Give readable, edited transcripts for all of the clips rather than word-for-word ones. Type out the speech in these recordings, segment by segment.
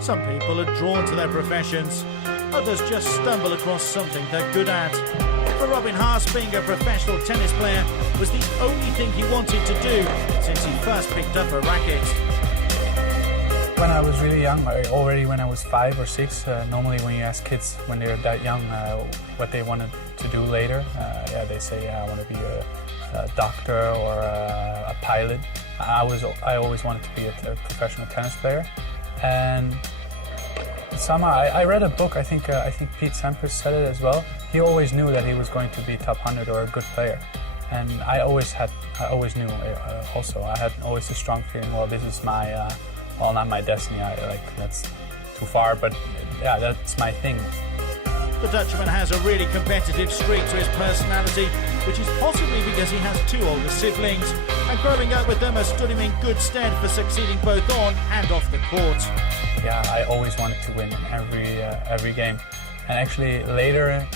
Some people are drawn to their professions, others just stumble across something they're good at. For Robin Haase, being a professional tennis player was the only thing he wanted to do since he first picked up a racket. When I was really young, already when I was 5 or 6, normally when you ask kids when they're that young what they wanted to do later, they say, I want to be a doctor or a pilot. I always wanted to be a professional tennis player. And somehow I read a book, I think Pete Sampras said it as well. He always knew that he was going to be top 100 or a good player. And I always knew also. I had always a strong feeling, well, this is my, well, not my destiny, that's too far, but yeah, that's my thing. The Dutchman has a really competitive streak to his personality, which is possibly because he has 2 older siblings, and growing up with them has stood him in good stead for succeeding both on and off the court. Yeah, I always wanted to win every game. And actually later,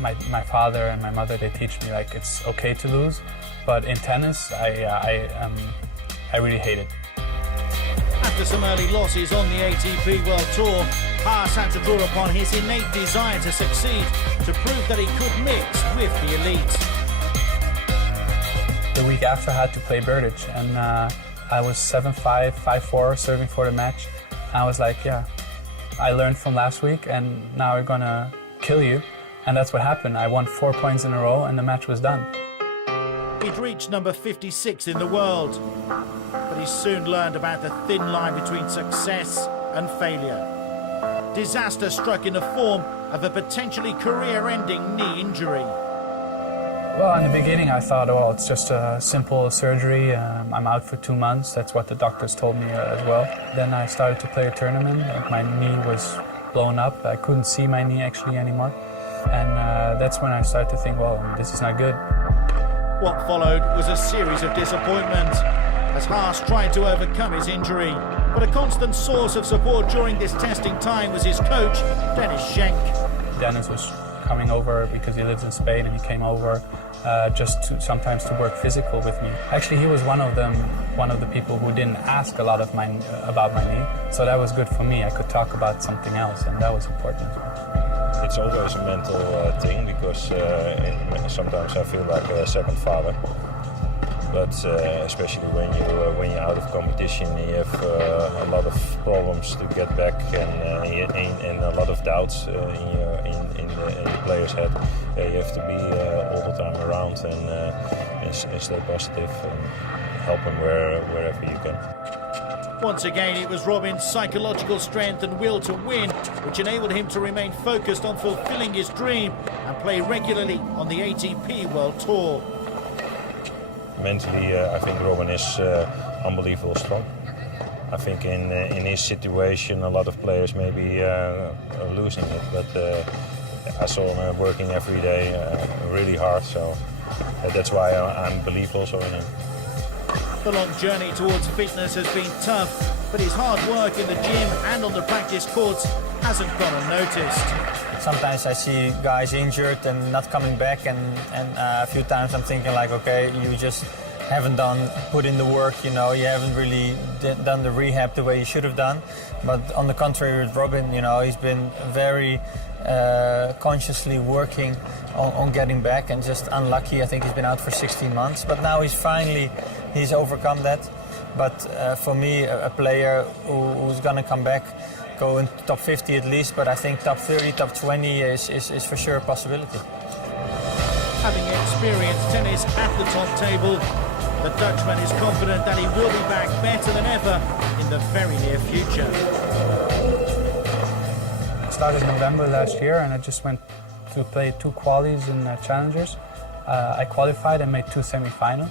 my father and my mother, they teach me like it's okay to lose, but in tennis, I really hate it. After some early losses on the ATP World Tour, Haase had to draw upon his innate desire to succeed to prove that he could mix with the elite. The week after I had to play Berdych, and I was 7-5, 5-4 serving for the match. I was like, yeah, I learned from last week and now we're gonna kill you. And that's what happened. I won 4 points in a row and the match was done. He'd reached number 56 in the world, but he soon learned about the thin line between success and failure. Disaster struck in the form of a potentially career-ending knee injury. Well, in the beginning I thought, well, it's just a simple surgery. I'm out for 2 months. That's what the doctors told me as well. Then I started to play a tournament and my knee was blown up. I couldn't see my knee actually anymore. And that's when I started to think, well, this is not good. What followed was a series of disappointment as Haase tried to overcome his injury. But a constant source of support during this testing time was his coach, Dennis Schenk. Dennis was coming over because he lives in Spain, and he came over sometimes to work physical with me. Actually, he was one of the people who didn't ask a lot of about my knee, so that was good for me. I could talk about something else, and that was important as well. It's always a mental thing because sometimes I feel like a second father. But especially when you're out of competition, you have a lot of problems to get back and a lot of doubts in the player's head. You have to be all the time around and stay positive and help him wherever you can. Once again, it was Robin's psychological strength and will to win which enabled him to remain focused on fulfilling his dream and play regularly on the ATP World Tour. Mentally, I think Robin is unbelievably strong. I think in his situation, a lot of players maybe are losing it, but I saw him working every day, really hard, so that's why I believe also in him. The long journey towards fitness has been tough, but his hard work in the gym and on the practice courts hasn't gone unnoticed. Sometimes I see guys injured and not coming back, and a few times I'm thinking like, okay, you just haven't put in the work, you know, you haven't really done the rehab the way you should have done. But on the contrary with Robin, you know, he's been very consciously working on getting back, and just unlucky. I think he's been out for 16 months, but now he's overcome that. But for me, a player who's going to come back, go into top 50 at least, but I think top 30, top 20 is for sure a possibility. Having experienced tennis at the top table, the Dutchman is confident that he will be back better than ever in the very near future. I started in November last year and I just went to play 2 qualies in Challengers. I qualified and made 2 semi-finals.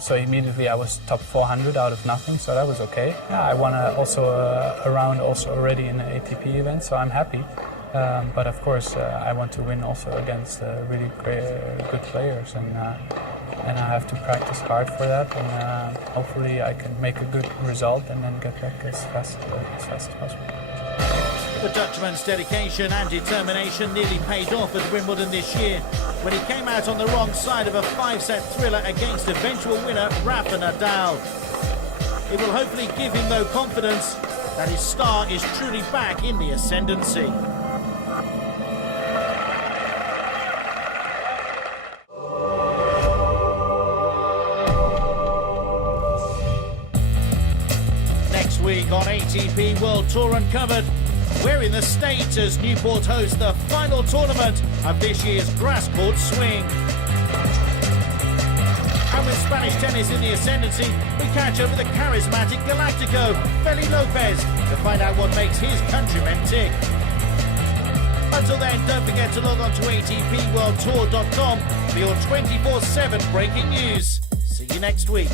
So immediately I was top 400 out of nothing, so that was okay. Yeah, I won a round already in the ATP event, so I'm happy. But of course, I want to win also against really good players, and I have to practice hard for that. And hopefully, I can make a good result and then get back as fast as possible. The Dutchman's dedication and determination nearly paid off at Wimbledon this year when he came out on the wrong side of a 5-set thriller against eventual winner Rafa Nadal. It will hopefully give him, though, confidence that his star is truly back in the ascendancy. Next week on ATP World Tour Uncovered, we're in the States as Newport hosts the final tournament of this year's grass court swing. And with Spanish tennis in the ascendancy, we catch up with the charismatic Galactico, Feli Lopez, to find out what makes his countrymen tick. Until then, don't forget to log on to atpworldtour.com for your 24/7 breaking news. See you next week.